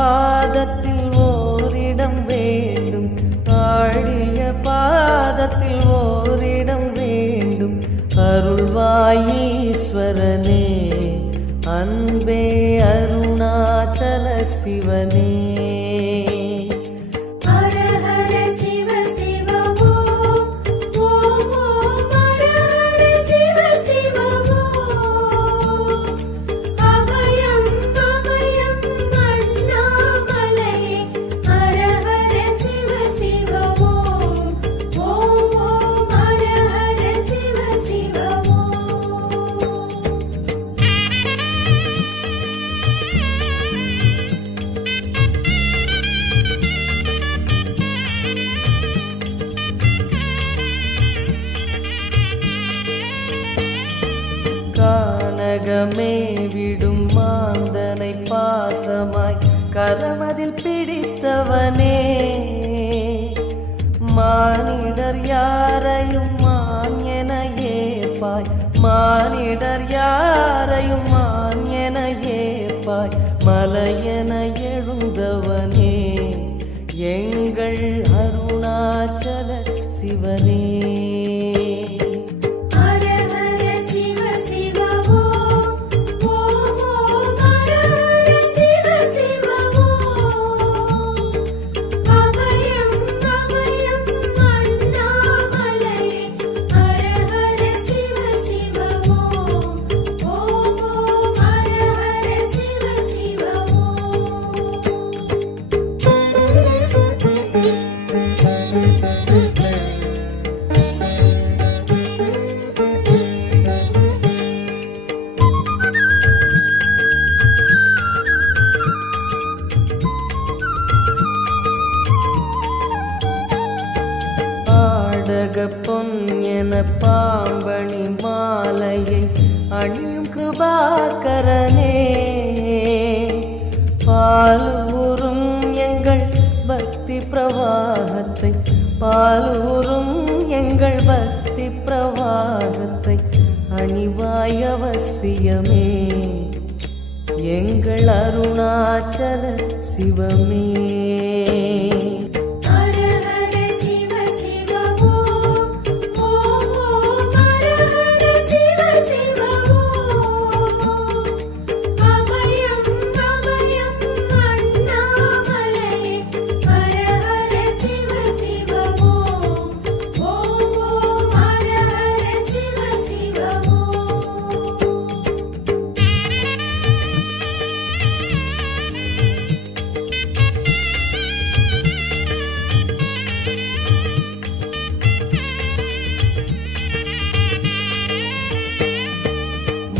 பாதத்தில் ஓரிடம் வேண்டும், ஆடிய பாதத்தில் ஓரிடம் வேண்டும். அருள்வாய் ஈஸ்வரனே, அன்பே அருணாச்சல சிவனே. கானகமே விடும் மாந்தனை பாசமாய் கரமதில் பிடித்தவனே, மானிடர் யாரையும் மான் என ஏற்பாய், மானிடர் யாரையும் மான் என ஏற்பாய். மலையென எழுந்தவனே, எங்கள் அருணாச்சல சிவனே. பொன் என பாம்பணி மாலையை அணியும் கிருபாகரனே, பாலூரும் எங்கள் பக்தி பிரவாகத்தை, பாலூரும் எங்கள் பக்தி பிரவாகத்தை அணிவாய் அவசியமே, எங்கள் அருணாச்சல சிவமே.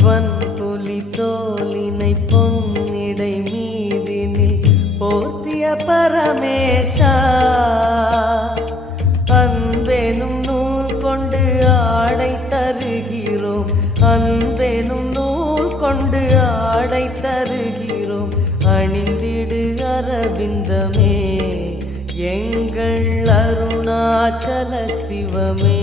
வன்புலி தோலினை பொன்னிடை மீதினில் போர்த்திய பரமேசா, அன்பெனும் நூல் கொண்டு ஆடை தருகிறோம், அன்பெனும் நூல் கொண்டு ஆடை தருகிறோம். அணிந்திடு அரவிந்தமே, எங்கள் அருணாச்சல சிவமே.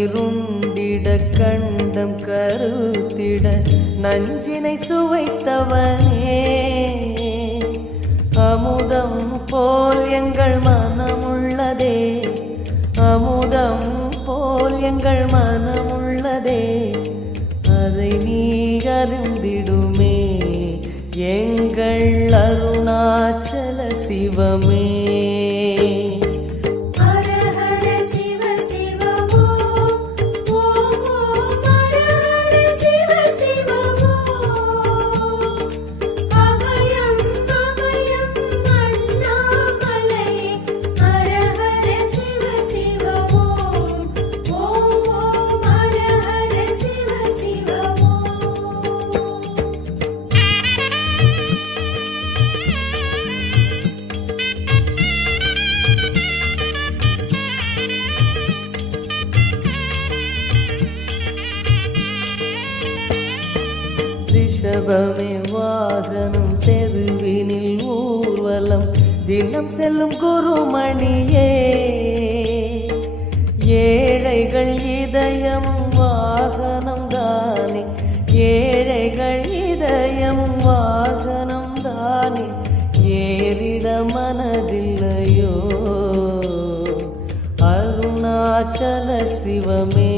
இருண்டிட கண்டம் கருத்திட நஞ்சினை சுவைத்தவனே, அமுதம் போல் எங்கள் மனமுள்ளதே, அமுதம் போல் எங்கள் மனமுள்ளதே. அதை நீ அருந்திடுமே, எங்கள் அருணாச்சல சிவமே. ரிஷபமே வாகனம் தெருவினில் ஊர்வலம் தினம் செல்லும் குருமணியே ஏழைகள் இதயமும் வாகனம் தானே ஏழைகள் இதயமும் வாகனம் தானே ஏறிட மனதில்லையோ அருணாச்சல சிவமே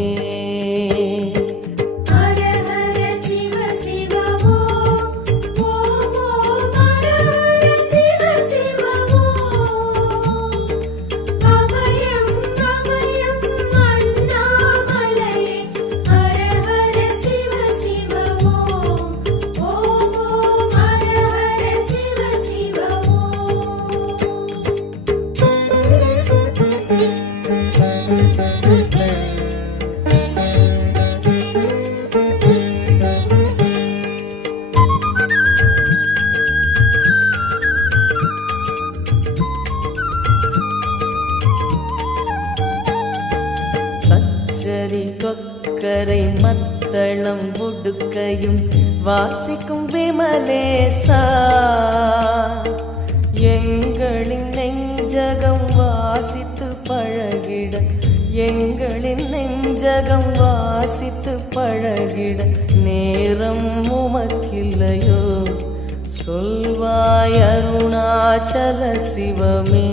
சரி கொக்கரை மத்தளம் உடுக்கையும் வாசிக்கும் விமலேசா எங்களின் நெஞ்சகம் வாசித்து பழகிட எங்களின் நெஞ்சகம் வாசித்து பழகிட நேரம் உமக்கில்லையோ சொல்வாய் அருணாச்சல சிவமே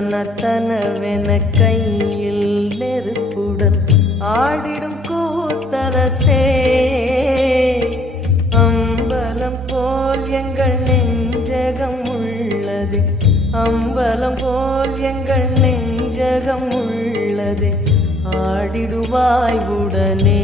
தந்தனத்தனவென கையில் நெருப்புடன் ஆடிடும் கூத்தரசே அம்பலம் போல் எங்கள் நெஞ்சகம் உள்ளது அம்பலம் போல் எங்கள் நெஞ்சகம் உள்ளது ஆடிடுவாய் உடனே